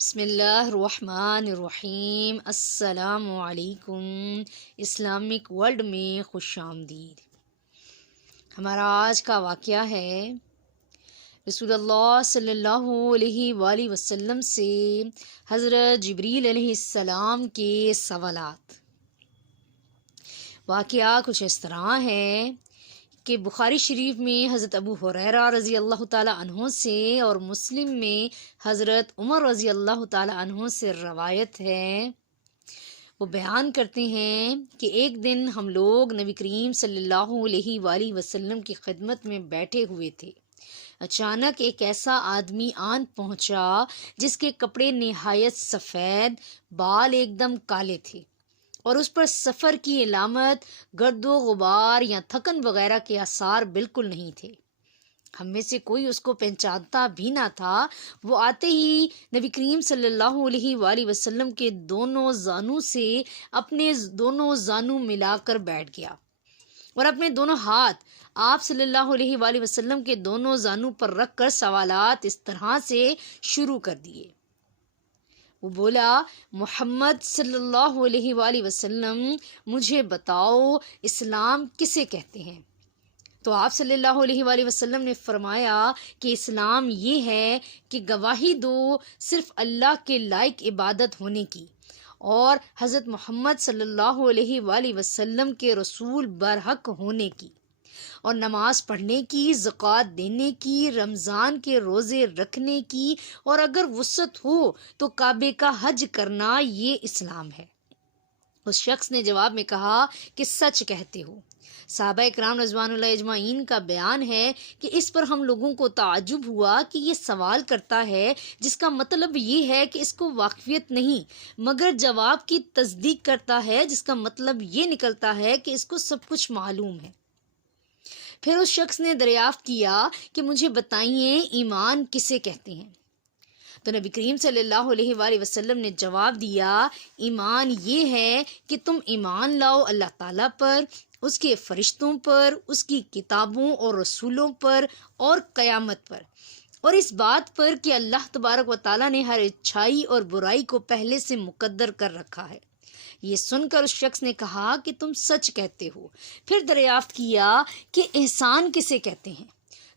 بسم اللہ الرحمن الرحیم۔ السلام علیکم۔ اسلامک ورلڈ میں خوش آمدید۔ ہمارا آج کا واقعہ ہے رسول اللہ صلی اللہ علیہ وآلہ وسلم سے حضرت جبریل علیہ السلام کے سوالات۔ واقعہ کچھ اس طرح ہے کہ بخاری شریف میں حضرت ابو ہریرہ رضی اللہ تعالی عنہ سے اور مسلم میں حضرت عمر رضی اللہ تعالی عنہ سے روایت ہے۔ وہ بیان کرتے ہیں کہ ایک دن ہم لوگ نبی کریم صلی اللہ علیہ وآلہ وسلم کی خدمت میں بیٹھے ہوئے تھے۔ اچانک ایک ایسا آدمی آن پہنچا جس کے کپڑے نہایت سفید، بال ایک دم کالے تھے اور اس پر سفر کی علامت، گرد و غبار یا تھکن وغیرہ کے آثار بالکل نہیں تھے۔ ہم میں سے کوئی اس کو پہچانتا بھی نہ تھا۔ وہ آتے ہی نبی کریم صلی اللہ علیہ وآلہ وسلم کے دونوں زانوں سے اپنے دونوں زانوں ملا کر بیٹھ گیا اور اپنے دونوں ہاتھ آپ صلی اللہ علیہ وآلہ وسلم کے دونوں زانوں پر رکھ کر سوالات اس طرح سے شروع کر دیے۔ وہ بولا، محمد صلی اللہ علیہ وآلہ وسلم، مجھے بتاؤ اسلام کسے کہتے ہیں؟ تو آپ صلی اللہ علیہ وآلہ وسلم نے فرمایا کہ اسلام یہ ہے کہ گواہی دو صرف اللہ کے لائق عبادت ہونے کی اور حضرت محمد صلی اللہ علیہ وآلہ وسلم کے رسول برحق ہونے کی، اور نماز پڑھنے کی، زکوٰۃ دینے کی، رمضان کے روزے رکھنے کی، اور اگر وسعت ہو تو کعبے کا حج کرنا، یہ اسلام ہے۔ اس شخص نے جواب میں کہا کہ سچ کہتے ہو۔ صحابہ کرام رضوان اللہ اجمعین کا بیان ہے کہ اس پر ہم لوگوں کو تعجب ہوا کہ یہ سوال کرتا ہے جس کا مطلب یہ ہے کہ اس کو واقفیت نہیں، مگر جواب کی تصدیق کرتا ہے جس کا مطلب یہ نکلتا ہے کہ اس کو سب کچھ معلوم ہے۔ پھر اس شخص نے دریافت کیا کہ مجھے بتائیے ایمان کسے کہتے ہیں؟ تو نبی کریم صلی اللہ علیہ وآلہ وسلم نے جواب دیا، ایمان یہ ہے کہ تم ایمان لاؤ اللہ تعالیٰ پر، اس کے فرشتوں پر، اس کی کتابوں اور رسولوں پر اور قیامت پر، اور اس بات پر کہ اللہ تبارک و تعالیٰ نے ہر اچھائی اور برائی کو پہلے سے مقدر کر رکھا ہے۔ یہ سن کر اس شخص نے کہا کہ تم سچ کہتے ہو۔ پھر دریافت کیا کہ احسان کسے کہتے ہیں؟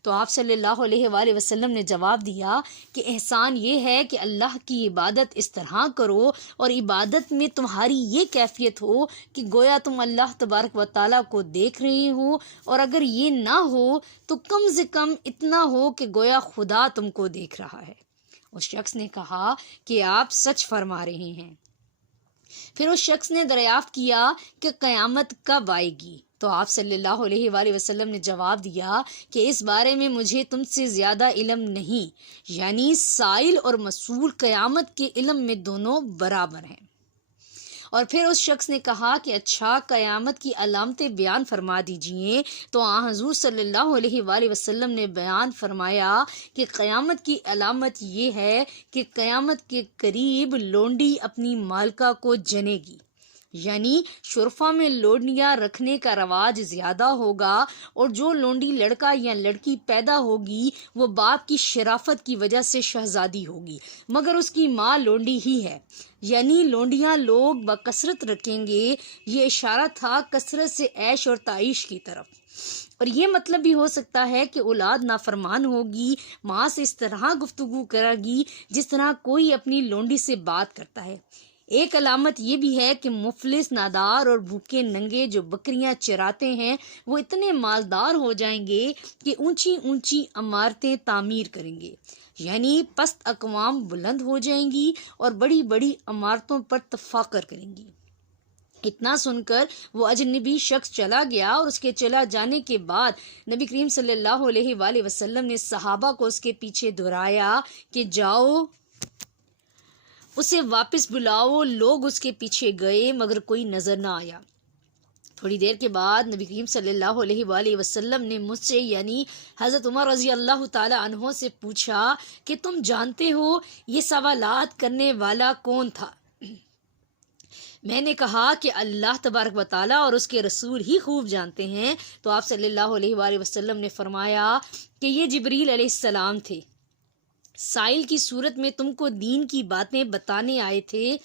تو آپ صلی اللہ علیہ وآلہ وسلم نے جواب دیا کہ احسان یہ ہے کہ اللہ کی عبادت اس طرح کرو اور عبادت میں تمہاری یہ کیفیت ہو کہ گویا تم اللہ تبارک و تعالیٰ کو دیکھ رہے ہو، اور اگر یہ نہ ہو تو کم سے کم اتنا ہو کہ گویا خدا تم کو دیکھ رہا ہے۔ اس شخص نے کہا کہ آپ سچ فرما رہے ہیں۔ پھر اس شخص نے دریافت کیا کہ قیامت کب آئے گی؟ تو آپ صلی اللہ علیہ وآلہ وسلم نے جواب دیا کہ اس بارے میں مجھے تم سے زیادہ علم نہیں، یعنی سائل اور مسئول قیامت کے علم میں دونوں برابر ہیں۔ اور پھر اس شخص نے کہا کہ اچھا، قیامت کی علامتیں بیان فرما دیجئے۔ تو حضور صلی اللہ علیہ وآلہ وسلم نے بیان فرمایا کہ قیامت کی علامت یہ ہے کہ قیامت کے قریب لونڈی اپنی مالکہ کو جنے گی، یعنی شرفہ میں لونڈیاں رکھنے کا رواج زیادہ ہوگا، اور جو لونڈی لڑکا یا لڑکی پیدا ہوگی وہ باپ کی شرافت کی وجہ سے شہزادی ہوگی، مگر اس کی ماں لونڈی ہی ہے، یعنی لونڈیاں لوگ بکثرت رکھیں گے۔ یہ اشارہ تھا کثرت سے عیش اور تعیش کی طرف، اور یہ مطلب بھی ہو سکتا ہے کہ اولاد نافرمان ہوگی، ماں سے اس طرح گفتگو کرے گی جس طرح کوئی اپنی لونڈی سے بات کرتا ہے۔ ایک علامت یہ بھی ہے کہ مفلس، نادار اور بھوکے ننگے جو بکریاں چراتے ہیں وہ اتنے مالدار ہو جائیں گے کہ اونچی اونچی عمارتیں تعمیر کریں گے، یعنی پست اقوام بلند ہو جائیں گی اور بڑی بڑی عمارتوں پر تفاخر کریں گی۔ اتنا سن کر وہ اجنبی شخص چلا گیا، اور اس کے چلا جانے کے بعد نبی کریم صلی اللہ علیہ وآلہ وسلم نے صحابہ کو اس کے پیچھے دہرایا کہ جاؤ اسے واپس بلاؤ۔ لوگ اس کے پیچھے گئے مگر کوئی نظر نہ آیا۔ تھوڑی دیر کے بعد نبی کریم صلی اللہ علیہ وآلہ وسلم نے مجھ سے یعنی حضرت عمر رضی اللہ تعالی عنہ سے پوچھا کہ تم جانتے ہو یہ سوالات کرنے والا کون تھا؟ میں نے کہا کہ اللہ تبارک و تعالیٰ اور اس کے رسول ہی خوب جانتے ہیں۔ تو آپ صلی اللہ علیہ وآلہ وسلم نے فرمایا کہ یہ جبریل علیہ السلام تھے۔ سائل کی صورت میں تم کو دین کی باتیں بتانے آئے تھے